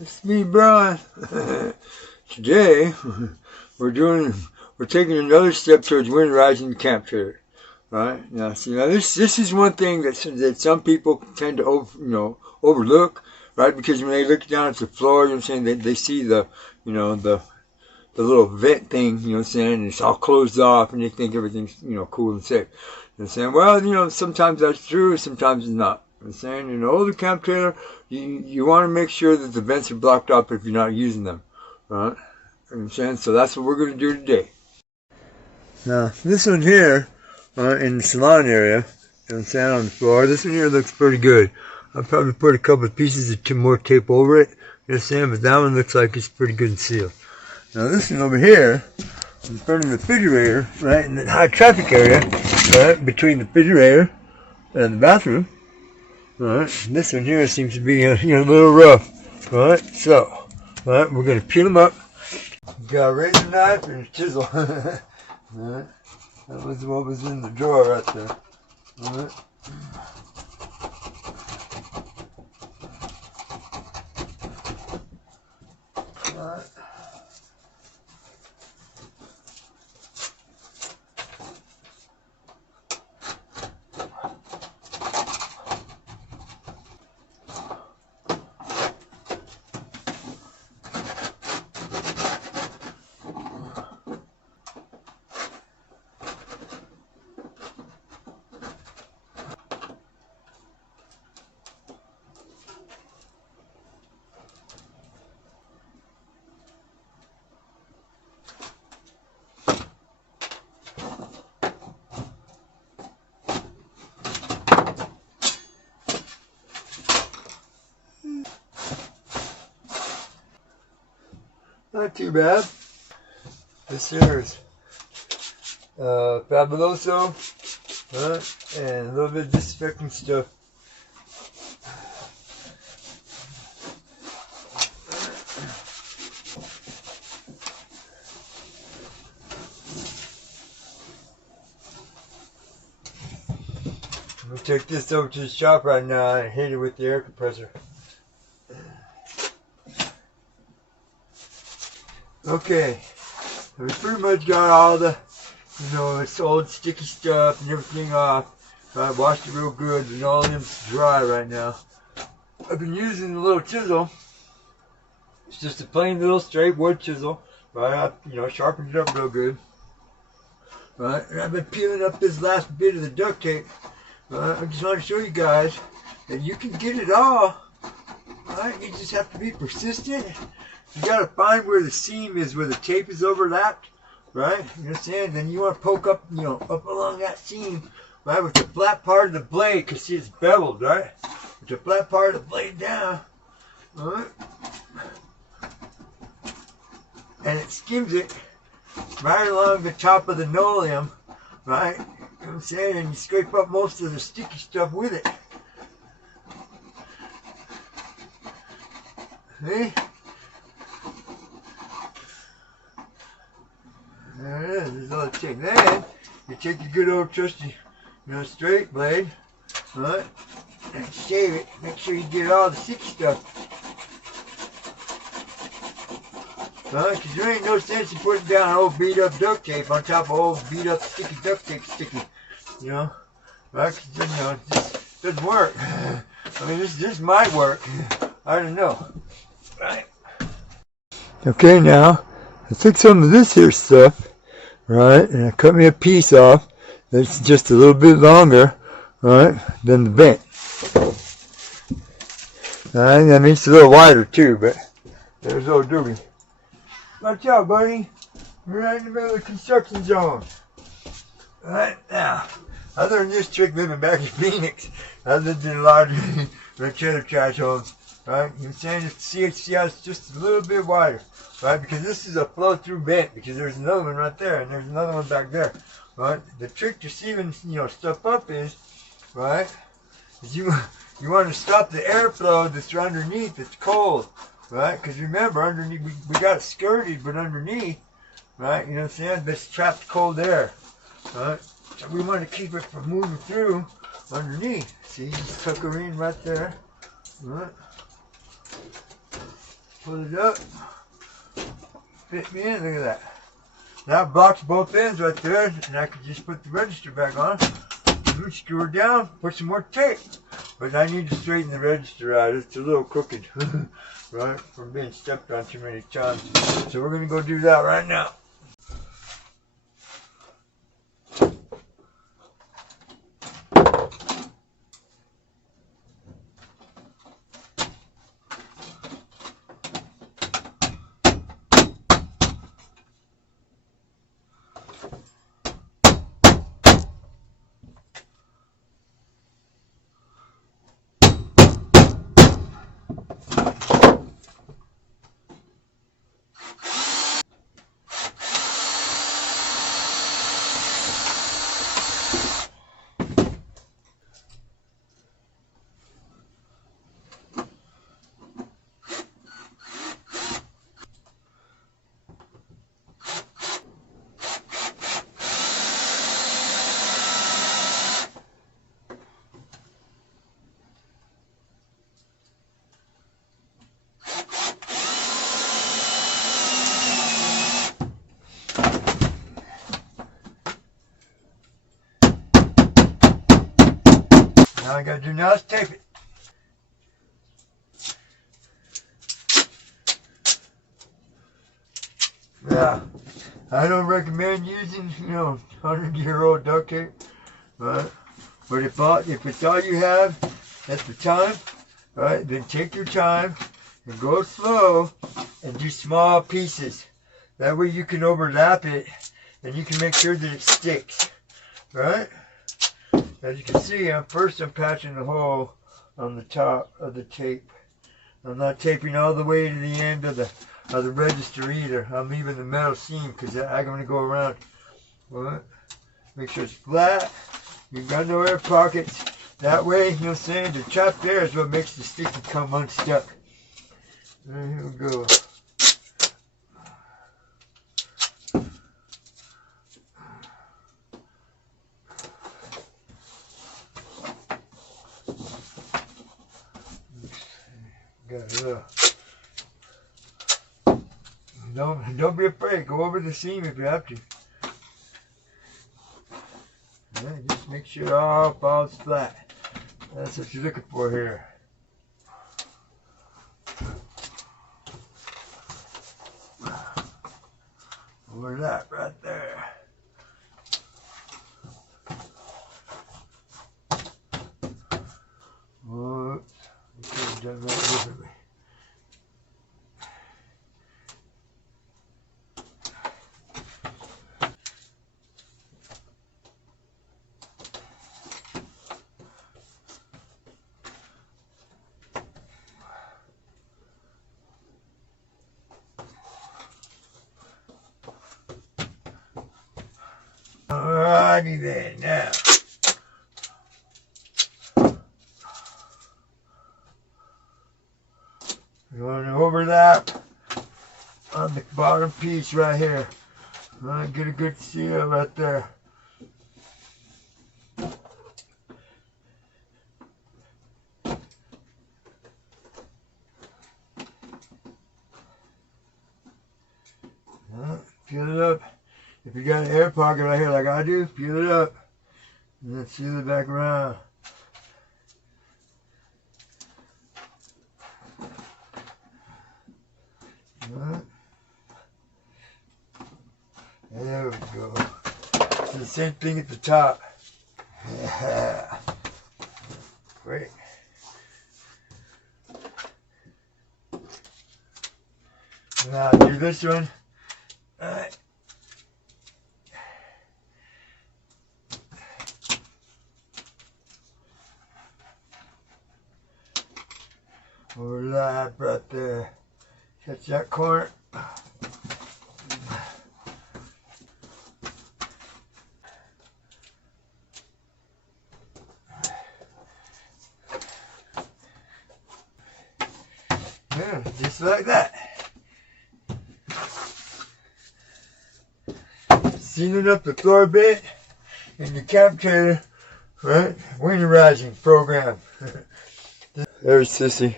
It's me, Brian. Today, we're taking another step towards winterizing the camp trailer. Right now, see, now this is one thing that some people tend to overlook, right? Because when they look down at the floor, you know what I'm saying, they see the little vent thing, you know what I'm saying, and it's all closed off, and they think everything's cool and safe. You know what I'm saying? Well, sometimes that's true, sometimes it's not. You know what I'm saying, in an older camp trailer, you want to make sure that the vents are blocked off if you're not using them, right? You know what I'm saying? So that's what we're going to do today. Now, this one here, in the salon area, you know what I'm saying, on the floor, this one here looks pretty good. I'll probably put a couple of pieces of more tape over it, you know what I'm saying, but that one looks like it's pretty good and sealed. Now this one over here, in front of the refrigerator, right, in the high traffic area, right, between the refrigerator and the bathroom, right, this one here seems to be a little rough, right, so, right, we're going to peel them up. Got a razor knife and a chisel, right, that was what was in the drawer right there, right. Right. Not too bad. This here is Fabuloso, and a little bit of disinfecting stuff. I'm going to take this over to the shop right now and hit it with the air compressor. Okay, we pretty much got all the, it's old sticky stuff and everything off. I washed it real good and all of them's dry right now. I've been using the little chisel. It's just a plain little straight wood chisel. Right, I sharpened it up real good. Right, and I've been peeling up this last bit of the duct tape. Right, I just want to show you guys that you can get it all. Right, you just have to be persistent. You gotta find where the seam is, where the tape is overlapped, right? You know what I'm saying? Then you want to poke up, up along that seam, right, with the flat part of the blade, because see, it's beveled, right? With the flat part of the blade down, right? And it skims it right along the top of the linoleum, right? You know what I'm saying? And you scrape up most of the sticky stuff with it. See? There it is. There's all the tape. Then you take your good old trusty, straight blade, right, and shave it. Make sure you get all the sticky stuff, right? Because there ain't no sense in putting down old beat up duct tape on top of old beat up sticky duct tape right? Because it just doesn't work. I mean, this might work. I don't know, right? Okay, now I took some of this here stuff. Right, and I cut me a piece off that's just a little bit longer, right, than the vent. Alright, I mean, it's a little wider too, but there's old Doobie. Watch out, buddy. We're right in the middle of the construction zone. Right now, I learned this trick living back in Phoenix. I lived in a lot of trailer trash homes. Right, you're saying if the CHCI is just a little bit wider. Right, because this is a flow-through vent, because there's another one right there, and there's another one back there, right? The trick to sealing, stuff up is, right, is you want to stop the airflow that's underneath. It's cold, right? Because remember, underneath, we got it skirted, but underneath, right, you know what I'm saying, this trapped cold air, right? So we want to keep it from moving through underneath. See, just tuck her in right there, right? Pull it up. Fit me in, look at that. That blocks both ends right there, and I can just put the register back on. Screw it down, put some more tape. But I need to straighten the register out. It's a little crooked, right? From being stepped on too many times. So we're going to go do that right now. All I gotta do now is tape it. Yeah, I don't recommend using, 100-year-old duct tape, right? But if it's all you have at the time, right, then take your time and go slow and do small pieces. That way you can overlap it and you can make sure that it sticks, right? As you can see, I'm patching the hole on the top of the tape. I'm not taping all the way to the end of the register either. I'm leaving the metal seam because I'm going to go around. Right? Make sure it's flat. You've got no air pockets. That way, the trapped air is what makes the sticky come unstuck. And here we go. Don't be afraid. Go over the seam if you have to. Yeah, just make sure it all falls flat. That's what you're looking for here. Over that right there. Whoops. You could have done that differently. Alrighty then, now. You want to overlap on the bottom piece right here. Get a good seal right there. Peel it up. If you got an air pocket right here like I do, peel it up and then seal it back around. Right. There we go. It's the same thing at the top. Yeah. Great. Now do this one. Alright. Overlap right there. Catch that corner. Yeah, just like that. Sealing up the floor bit in the cab trailer, right? Winterizing program. There's Sissy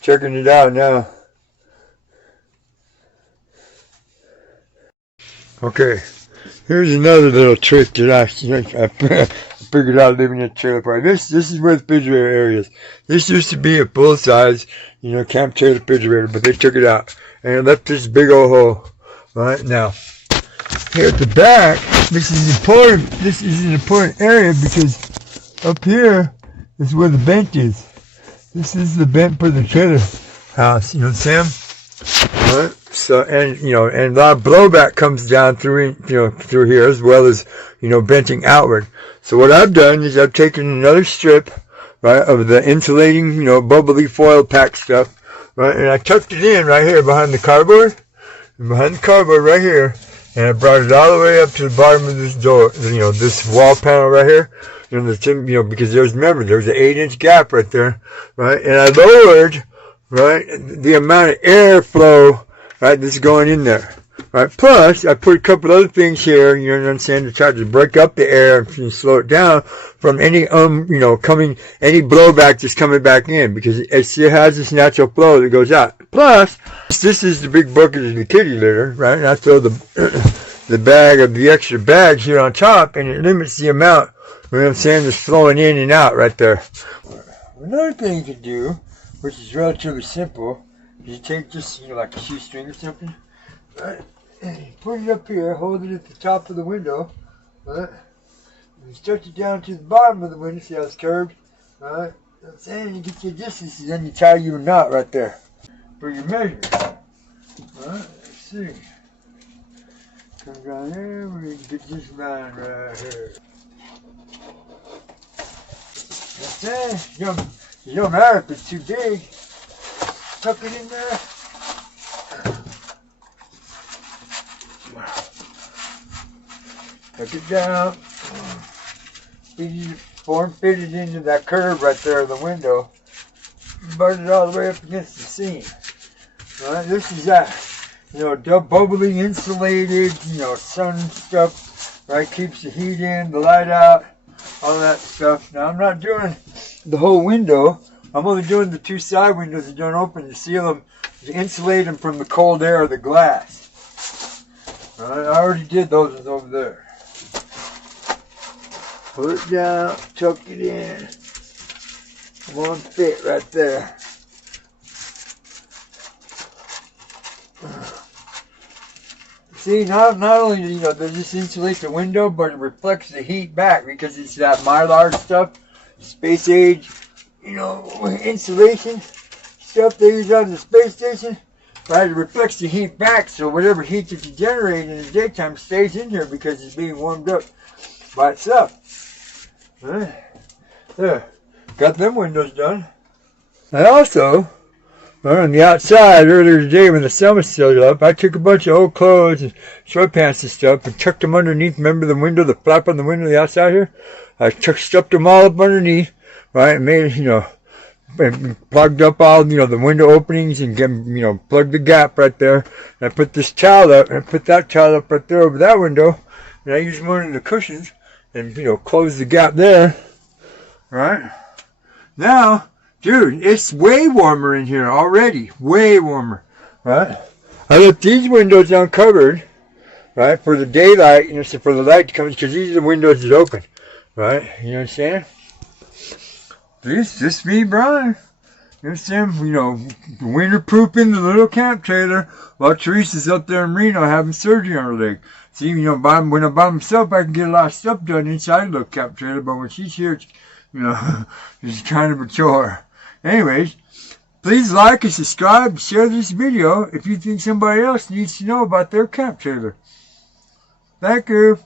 checking it out now. Okay, here's another little trick that I figured out living in a trailer park. This is where the refrigerator area is. This used to be a full size, camp trailer refrigerator, but they took it out and it left this big old hole. Right now, here at the back, this is important. This is an important area because up here is where the bench is. This is the bench for the trailer house. You know what I'm saying? Right. So, and a lot of blowback comes down through here, as well as, benching outward. So what I've done is I've taken another strip, right, of the insulating, bubbly foil pack stuff, right, and I tucked it in right here behind the cardboard, right here, and I brought it all the way up to the bottom of this door, this wall panel right here, because there's an 8-inch gap right there, right, and I lowered, right, the amount of airflow, right, that's going in there. Right. Plus, I put a couple other things here, to try to break up the air and slow it down from any, any blowback that's coming back in, because it still has this natural flow that goes out. Plus, this is the big bucket of the kitty litter, right, and I throw the extra bags here on top, and it limits the amount, that's flowing in and out right there. Another thing to do, which is relatively simple, is you take just, like a shoestring or something, right, and you put it up here, hold it at the top of the window, right, and you stretch it down to the bottom of the window, see how it's curved, right, and you get your distance, and then you tie you a knot right there for your measure, right, let's see, come down here, we can get this line right here. That's it. It don't matter if it's too big. Tuck it in there. Tuck it down. Fit it into that curve right there of the window. Butt it all the way up against the seam. Right? This is that, bubbly insulated, sun stuff, right? Keeps the heat in, the light out, all that stuff. Now I'm not doing the whole window. I'm only doing the two side windows that don't open to seal them, to insulate them from the cold air of the glass. All right, I already did those over there. Pull it down, tuck it in. One fit right there. See, not only does this insulate the window, but it reflects the heat back because it's that Mylar stuff, space age, insulation stuff they use on the space station. Right, it reflects the heat back, so whatever heat that you generate in the daytime stays in here because it's being warmed up by itself. Right. There, got them windows done. I also, on the outside earlier today when the sun was still up, I took a bunch of old clothes and sweatpants and stuff and tucked them underneath. Remember the window, the flap on the window, the outside here? I stuffed them all up underneath, right, and made, and plugged up all, the window openings and plugged the gap right there. And I put this towel up, and I put that towel up right there over that window, and I used one of the cushions and, closed the gap there, right? Now, dude, it's way warmer in here already, way warmer, right? I left these windows uncovered, right, for the daylight, so for the light to come in, because these are the windows that open, right? You know what I'm saying? This just me, Brian. You understand? Winterproofing the little camp trailer while Teresa's up there in Reno having surgery on her leg. See, when I'm by myself, I can get a lot of stuff done inside the little camp trailer, but when she's here, it's kind of a chore. Anyways, please like and subscribe and share this video if you think somebody else needs to know about their camp trailer. Thank you.